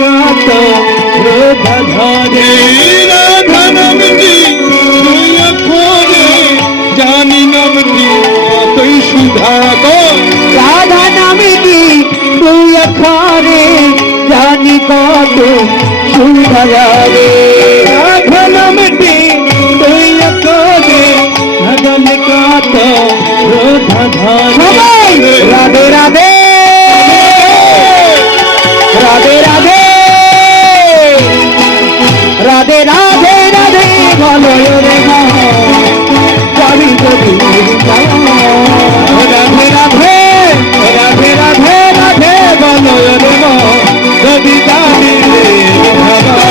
কাত রাধা ধরে রাধা নামটি দুই অক্ষরে জানি নামটি কতই সুধা গো রাধা নামটি দুই অক্ষরে জানি কত সুধা রে রাধা নামটি দুই অক্ষরে জানি কত রাধা ধরে রাধে রাধে রাধে রাধে রাধে রাধে রাধে বলো রে যাবি যদি রাধে রাধে রাধে রাধে রাধে বলো রে যদি যাবি রে রাধে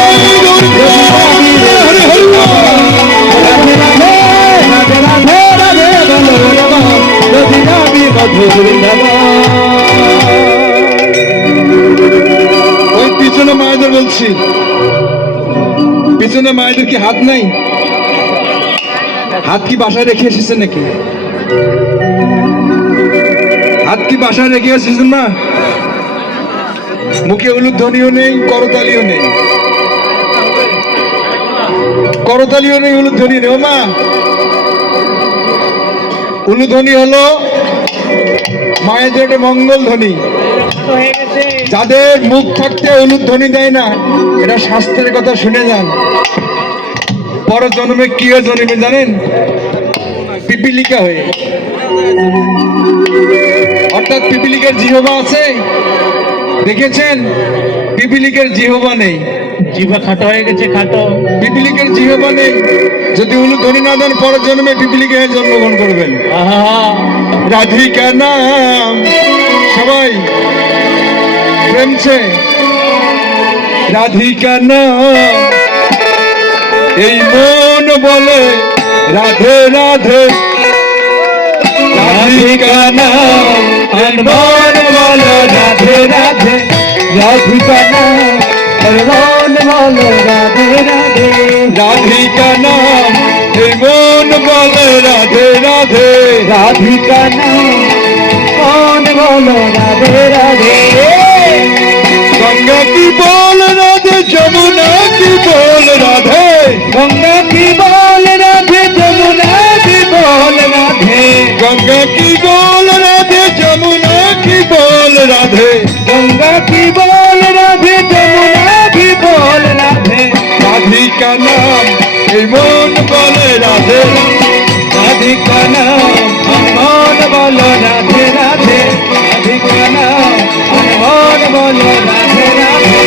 রাধে রাধে রাধে রাধে বলো রে যদি যাবি মধুর পিছনে মায়েদের বলছি, পিছনে মায়েদের কি হাত নাই? হাত কি বাসায় রেখে এসেছেন নাকি? হাত কি বাসায় রেখে এসেছেন মা? মুখে উলুধ্বনিও নেই, করতালিও নেই, করতালিও নেই, উলুধ্বনি নেই। ও মা, উলুধ্বনি হলো মায়েদের একটা মঙ্গল ধ্বনি। যাদের মুখ থাকতে উলুধ্বনি দেয় না, এটা শাস্ত্রের কথা শুনে যান। পর জন্মে কি হয়ে জন্মে জানেন? পিপিলিকা হয়ে। অর্থাৎ পিপিলিকার জিহ্বা আছে, দেখেছেন? পিপিলিকার জিহ্বা নেই, জিহ্বা খাটো হয়ে গেছে, খাটো। পিপিলিকার জিহ্বা নেই। যদি উলুধ্বনি না দেন, পরের জন্মে পিপিলিকা হয়ে জন্মগ্রহণ করবেন। রাধিকা নাম সবাই প্রেমছে রাধিকা নাম, এই মন বলে রাধে রাধে। রাধিকা নাম এই মন বলে রাধে রাধে। রাধিকা নাম এই মন বলে রাধে রাধে। রাধিকা নাম এই মন বলে রাধে রাধে। রাধিকা নাম মন বলে রাধে রাধে। गंगा की बोल राधे, जमुना की बोल राधे। गंगा की बोल राधे, जमुना की बोल राधे। गंगा की बोल राधे, जमुना की बोल राधे। गंगा की बोल राधे, जमुना की बोल राधे। राधिका नाम এই মন বলে রাধে। রাধিকা নাম মন বলে রাধে রাধে। রাধিকা নাম মন বলে রাধে রাধে।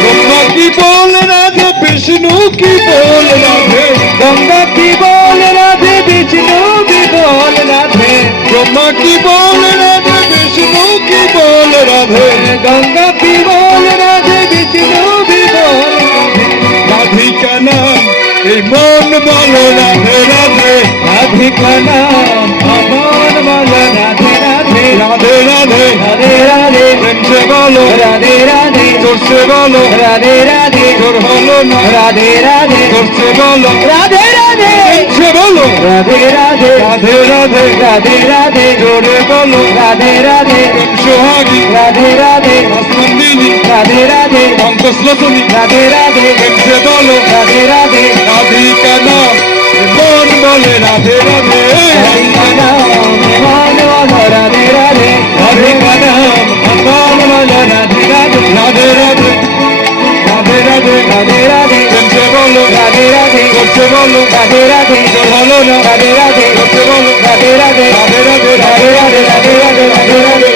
ब्रह्मा की बोल राधे, विष्णु की बोल राधे। गंगा की बोल राधे, विष्णु की बोल राधे। ब्रह्मा की बोल राधे, विष्णु की बोल राधे। गंगा की बोल राधे, विष्णु की बोल राधे। राधिका नाम এই মন বলো রাধে রাধে। রাধিকা নাম মন বলো রাধে রাধে। রাধে রাধে রাধে রাধে প্রেমসে বলো রাধে রাধে। জোরসে বলো রাধে রাধে। জোর হলো না রাধে রাধে। জোরসে বলো রাধে রাধে। প্রেমসে বলো রাধে রাধে। রাধে রাধে রাধে রাধে জোরে বলো রাধে রাধে। প্রেম সোহাগী রাধে রাধে। আসনন্দিনী রাধে রাধে। অঙ্কশ্লোচনী রাধে রাধে। প্রেমসে বলো রাধে রাধে। রাধিকা নাম মন বলে রাধে রাধে। রাধিকা নাম মন বলে রাধে রাধে। রাধিকা নাম মন বলে রাধে রাধে। রাধে রাধে রাধে রাধে রাধে রাধে প্রেমসে বলো রাধে রাধে। করছে বলো রাধে রাধে। তোর হলো না রাধে রাধে। করছে বলো রাধে রাধে। রাধে রাধে রাধে রাধে রাধে রাধে রাধে রাধে।